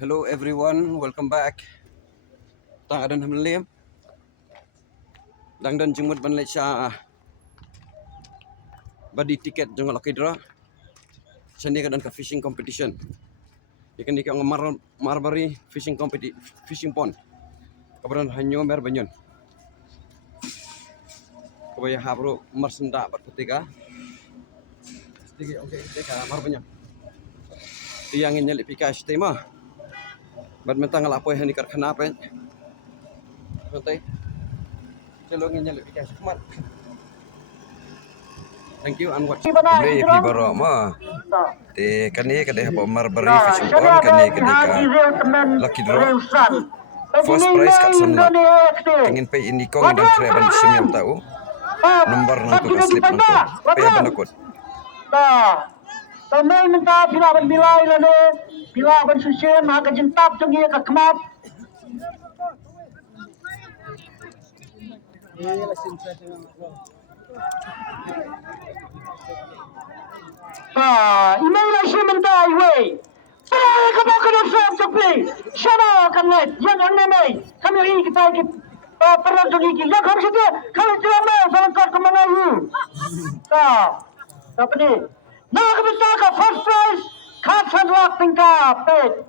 Hello everyone, welcome back. Tang adan hamliam. Dang dan jengmut ban lecha badi tiket jeng lucky draw. Sandi kadan ka fishing competition. Ikan di kang Marbari fishing pond. Kabaran hanyo mer banyon. Kabaya habro marsenda bat ketika. Sedikit okey ketika mar banyon. Tiangin nyali pikas tema. Bat mentang lapoy hani kar kenapa. Santai. Celongin nyali pikas kemat. Thank you and watch. Beli pi baro ma. Te kani kadeh apa Marbari fishing pond kani kadeh ka lucky draw. First prize kat sana. Ingin pay ini kong dan kreban sim yang tahu. Nomor nang tu slip nang tu. Pay banakot. Tamay minta pila ban bilay lane pila ban susyen ha ka jintap tungi ka kmap email la shi minta iwe ka ba ka do sam to play shana kan net yan an ne kami ri kita ki perlu tungi ki ya kham site kami jame salan ka kamana yu apa ni nak bisa ka first prize khatsan lak tingkap pet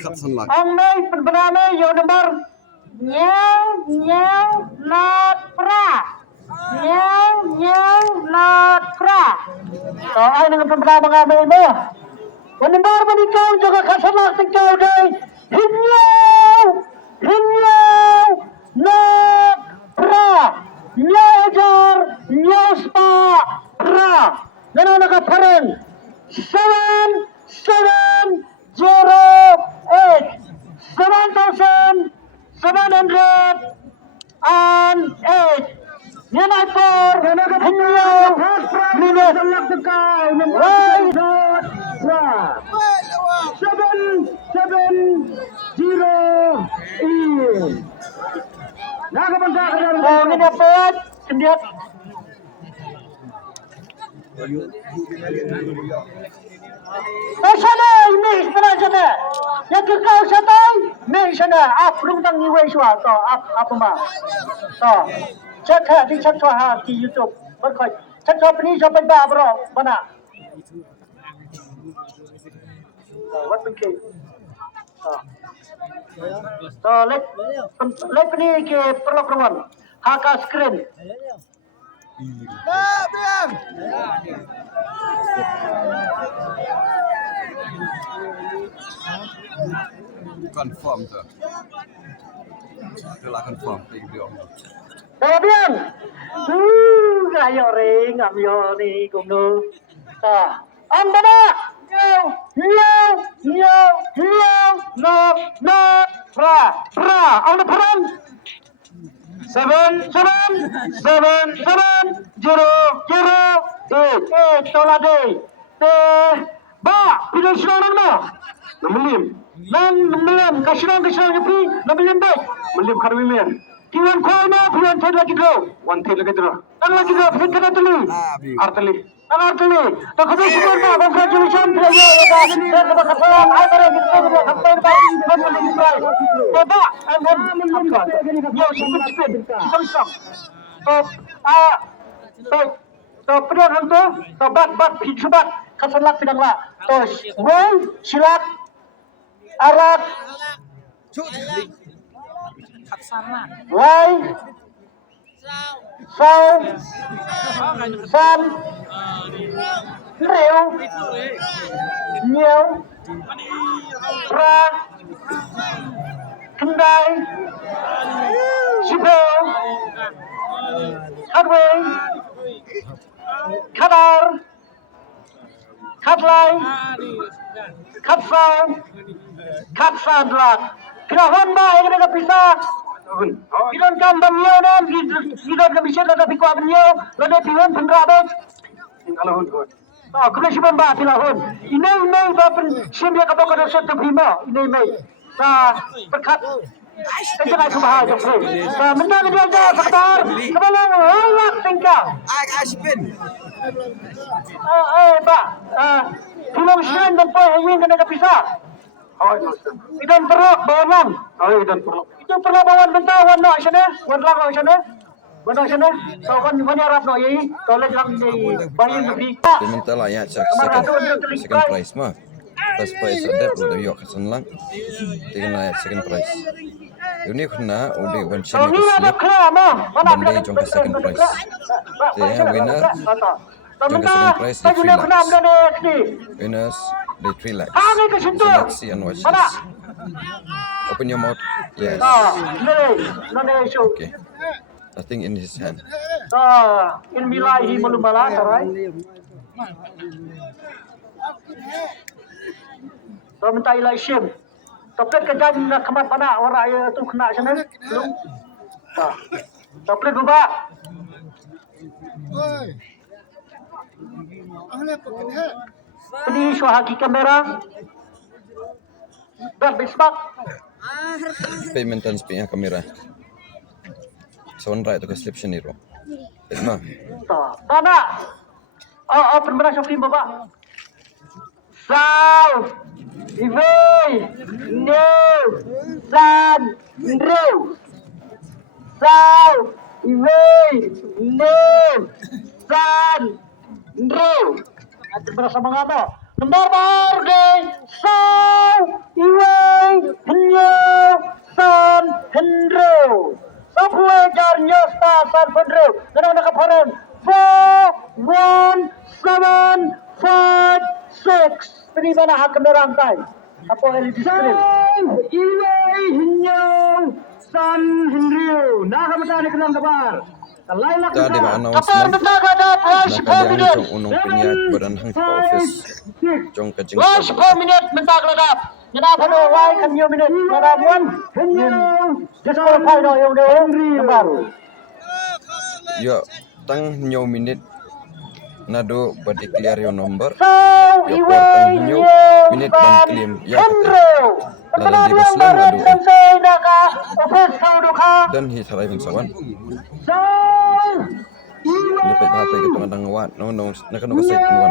Khatsan lak ang nay penbename yo nomor nyang not pra nyang not pra ay nang penbename ngame mo nomor menikah juga khatsan lak tingkap day hinyaw not pra nyajar nyospa pra Ganun nakaparang 7708 7,708 yan ay for hinyaw minute why not 7708 nakapunta ka na minapot sendiri sana ini sana yang kau sana ini sana belum tang ni wei shua to apa ma to cek ha di cek ha di YouTube berkoi cek ni siapa ba bro mana what pinke to let ni ke perlakuan haka screen confirm tu. Telah confirm video. Kemudian, kayo ring amyo ni kumno. Ang bana, no, ang naparan. 7,7,7,0,0,8 tolade. Ba, pinagsunan mo. Namilim, kasilang nyepi, namilim ba? Malim karamilim. Tiwan ko na, tiwan tayo lagi draw. One tayo lagi draw. Ang lagi draw, pinag ka na tuloy. Artali. Ang artali. Nakabisunan mo, congratulations. Kaya ka makasalang, ay pa rin, ito mo, kapay ba? Baba, ang hapkan. Yo, sipit. Isang. So, pinag to, so, bat, pinsubat, kasalak pinangla. So, roll, silat, arak, wai, sau, san, reu, nhiều, pra, kendai, sipel, hadway, kadar, kadlai, katsau, katsadlak. Kinahan ba ay nagapisa? Ilan kambang niyo na, ilan kabisya na kapikuan niyo, lalo piyon pendrabot. Alahon ko. Kung siya ba pilahon? Inay ba siyempre kapag ka sa tapimo? Inay sa pagkat kasi nga kumahagap ko. Mendang dia sa katar, kabalang walak tingka. Ay, Ashpin. Ba, Tulong siyan dan po hingin ka nagapisa. Idan perok bawan. Idan perok. Itu perlu bawan bentawan nak siya na. Wan lang ako siya na. Wan lang siya na. So kan harap no yai. Kalau lang di bayi lebih. Diminta lah ya second prize mah. First prize ada udah yok kesan lang. Tinggal lah second prize. Ini kena udah one shilling ke slip. Benda jong ke second prize. Dia winner. Jong ke second prize di 3 lakhs. Winners di 3 lakhs. So let's see and watch this. Open your mouth. Yes. Okay. Nothing in his hand. In bilahi malumala tarai. So minta ilai shim. Toplet kejan nak kemat pana orang ayah tu kena sana. Toplet buka. Ini suahaki kamera. Berbismak. Payment transfer kamera. Sonra itu ke slip sendiri. Betul. Mana? Oh, pemerintah shopping bapak. South, Iway, New, San, Rew. South, Iway, New, San, Rew. Nanti berasa mengapa? Marbari, South, Iway, New, San, Rew. Sampai jarnya San, Rew. Kenapa nak kaparan? 4, 1, 7, 5, 6. Terima na hak merantai. Apa LED screen? Iway hinyong San Henry. Nah, kamu tadi kenal kabar. Tadi ba announcement nakaliang jong unong pinyat badan hang office jong kajing Wash per minute mentak lagap. Kenapa do why kan you minute karabuan? Hinyong. Disqualify do yung de Henry baru. Yo tang nyo minute nado berdeclare your number. Yo tang nyo minute ban claim ya lalu di baslam nado dan hi sarai pun sawan. Nyepet HP kita ngadang wat no nak no set nuan.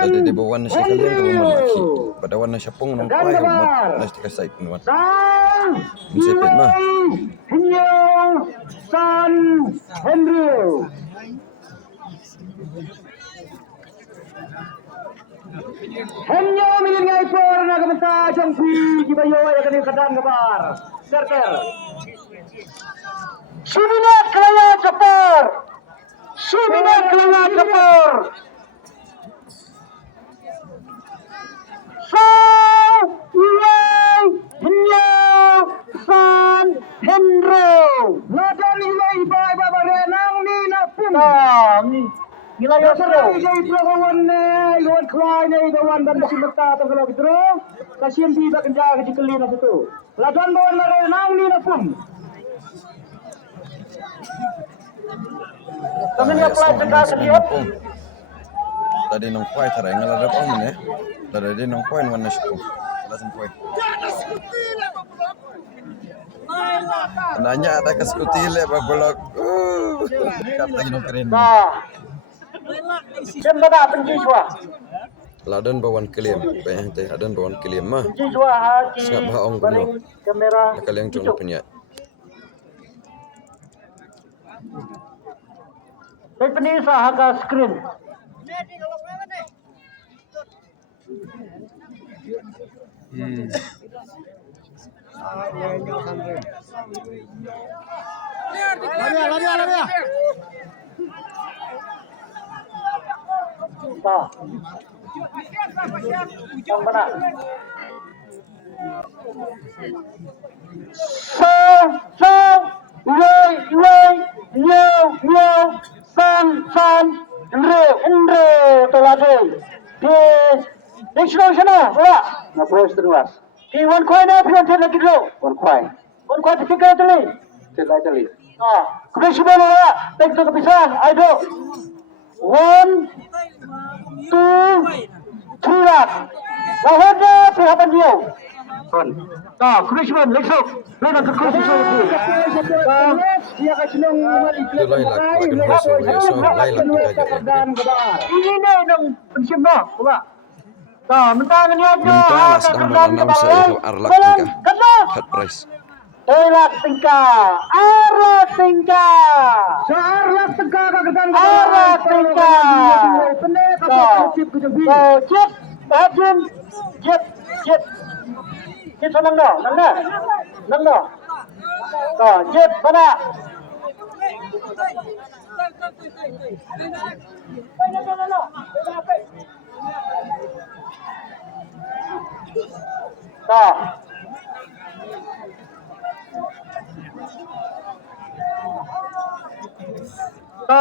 Ada di bawah nasi kalian ke bawah laki. Pada warna syapung nong kuai umat nasi kasai nuan. Nyepet mah. San Henry. Hanya mengenai suara nak minta jangki di bayo yang kena kadang kabar. Serter. Suminat kelaya Jepur. Suminat kelaya Jepur. Iway Hinyau San Henry. Ladan iway ibai babarenang ni napun. Nilai seru. Jadi pelawan ni, lawan kelai ni, lawan dan masih berta atau kalau gitu. Kasihan tidak kerja di kelina situ. Lawan lawan barenang ni napun. Kami ni apply tegak setiap. Tadi nong kuai tarai ngalada apa mana? Tadi nong kuai nuan nasi pun. Langsung kuai. Nanya ada ke skuti le bagolok. Kata nong keren. Sembada penjijwa. Ladan bawan klaim, bayang teh ladan bawan klaim mah. Penjijwa hati. Sengap baong kuno. Kamera. Kalian cuma penyat. Baik penisa harga screen. Lari. Yang mana? San, Andre, tolade. Next sana, wala. Na first terus. Di one coin na pion lagi dulu. One coin tiga tali. Kemudian sudah wala. Baik tu kepisah. Ayo. 1, 2, 3 lakh. Lahirnya pihak dia. Kon. Kurisman leksok. Mana ke kurisman tu? Dia kacinong Tu lailak lakin hoso ya so lailak juga ya. ini nang pensim no, coba. Mentang ni aja. Mentala sedang mengannounce itu arlak tingkah. Third prize. Arlak tingkah. Arlak tingkah. Arlak tingkah kegedan. Arlak tingkah. Jet, Hajun, jet. Jet senang dah, senang dah. Jet mana?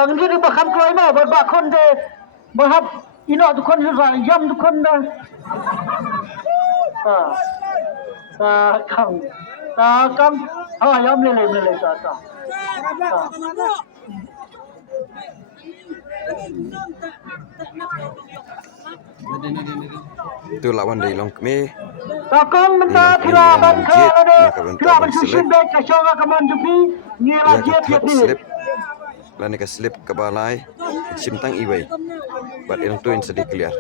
Ini di bahkan keluar mana? Berbakon deh. Berhab ini tu kon susah, jam tu kon dah. Kang, jam lele tak. Tu lawan dari long kami. Takkan minta kiraban kiraban susun baik kesyonga kemanjubi ngira jet slip. Lani ka slip ke balai, cimtang iway. But yang tu yang sedih clear.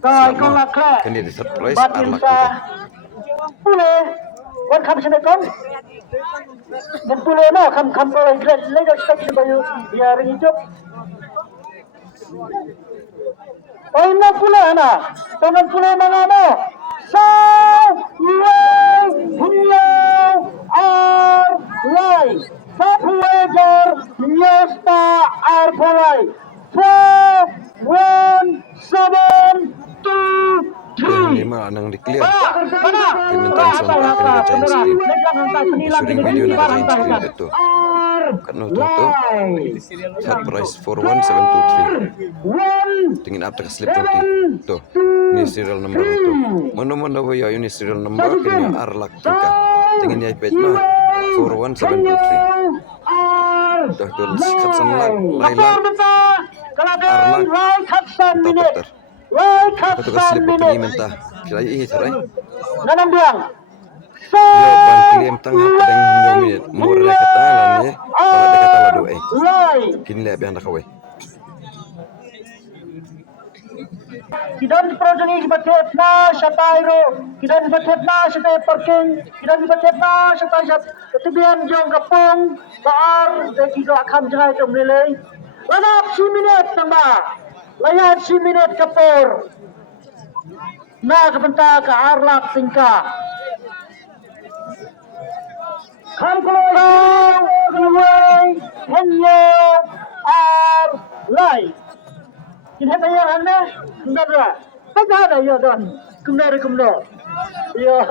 Kan dia surprise arlak kita. Boleh, kan kamu sedih kan? Dan boleh no, kamu boleh lagi sekali bayu biar hidup. Oh ini boleh na, tangan boleh mana no? Nyesta Arpolai 4, 1, 7, 2, 3. Lima nang declare. Permintaan soal akan dicain screen. Shooting video nak dicain screen itu. Kan tu. Third prize 41723. Tingin up tak slip nanti. Tu. Ni serial number tu. Mana boya ini serial number kini arlak tingkah. Tingin ni iPad mah 41723. Dah tu kat sana lailak arlak dokter. Aku tu slip untuk minta. Kira ini cerai. Nanam biang. Yo ban kliem tengah pedang nyomit murah kata lah ni. Kalau dia kata lah doa. Kini lihat biang dah kawai. Kidan projeni dibatet na shatairo, kidan dibatet na shatai parking, kidan dibatet na shatai ketubian jong kapung, baar deki ko akan jangai jom nilai. Lanap 10 minit tambah, layat 10 minit kapur. Na kebentar ke arlak tingkah. Kam keluar, hanya arlai. Kita bayar anda, benar. Apa ada ya don? Kumnar. Ya,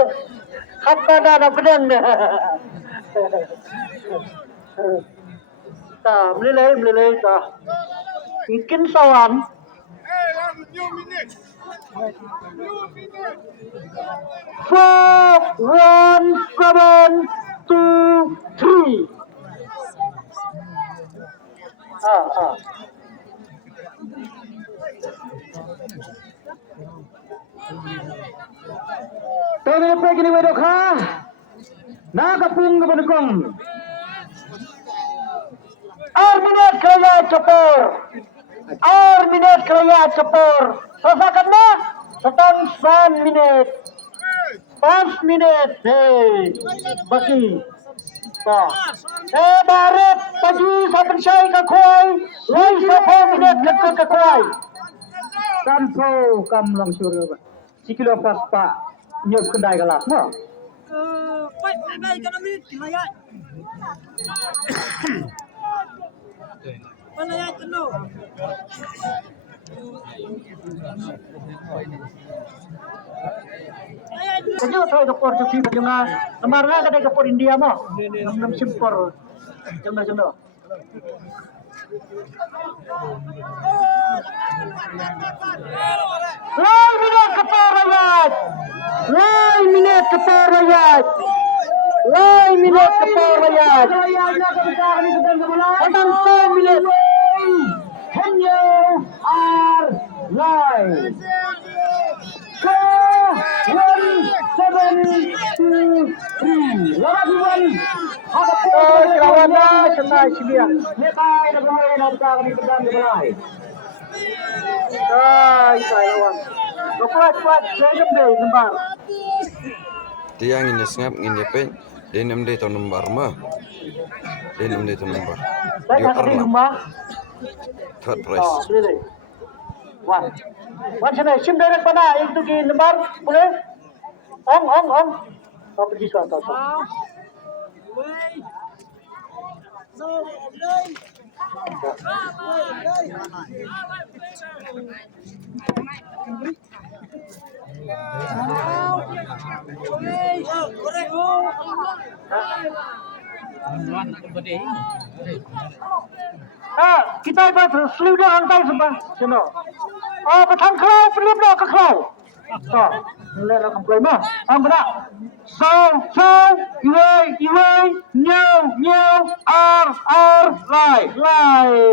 apa ada pedang dah. Tak, meleleh tak. Mungkin sawan. 4, 1, 7, 2, 3. Tengah apa gini wedok ha? Nak kapung ke benukong? Minit kerja cepur. Selesaikan dah? Setang 5 minit. 5 minit. Baki. Barat pagi saban syai ke kuai. Lai 10 minit lekut ke kuai. Sampo kam langsung sikilo pas pak nyop kedai kelas no. Baik kan ambil kilayat. Kilayat keno. Kajo toy doktor cuci bajunga namar nga kadai doktor India mo. Nam simpor. Jengna. Lai minit kapur rakyat. Tentang 10 minit. Hanya ar lai. 4, 1, Kirawan dah senai sibiang. Netai dah mulai nak bertahan di pedang di belai. Ikai lawan. Kuat, saya deh nembar. Tiang ini sengap ini pen. Dia 6 day tahun nomor mah. Dia 6 day tahun nomor. Saya Dia tak di pernah rumah. third prize. Boleh. Wan sana sim direct mana itu di nembar boleh? Ong. Kau pergi suatu. Kita buat seludah angkai sebab seno. Petang kelau belum nak ke kelau. Mulai nak komplain mah. Benar. So, nyo, lai.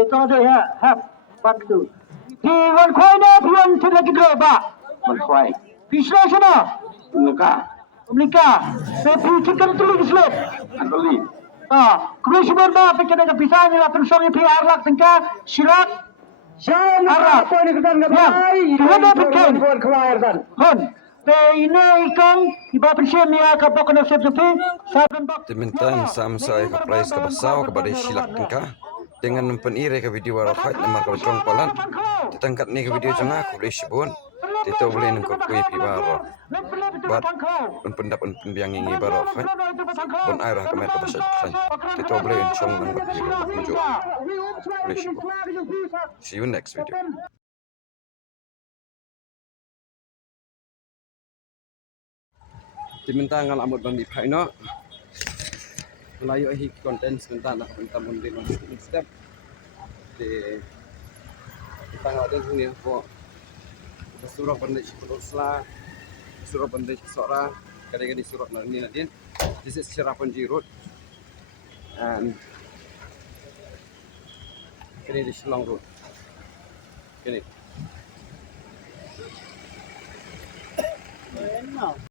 Tahu dah ya. Have. Waktu. Di wan kuai na pion tidak kita ba. Wan kuai. Pisau sana. Melika. Sepi chicken tulis selip. Tulis. Kemudian apa kita nak pisah ni lah terusannya PR lah tingkah silat. Arab. Apa ni kita nak buat? Kita nak buat keluar kan. Ini ikan iba pensiun ni kapok kena seperti saban bak. Dimintan samsai ke prize ke basau kepada silak tingkah. Dengan mempenire ke video warafat namar ke jrong palat. Ditangkat ni ke video jengah aku boleh sibun. Tito boleh nengkut kui pibaro. Bat penpendap penbiang ini barafat. Bon air kamera ke basat kan. Tito boleh encong nangkat video nongjop. Boleh sibun. See you next video. Diminta ngal amut bandi paino. Melayu hi konten sebentar nak minta mundir step. Kita ngadain sini aku suruh bandi sepuluh suruh bandi sora kadang-kadang suruh ni nadin. This is Chirapunji Road and ini di Shillong Road. Ini.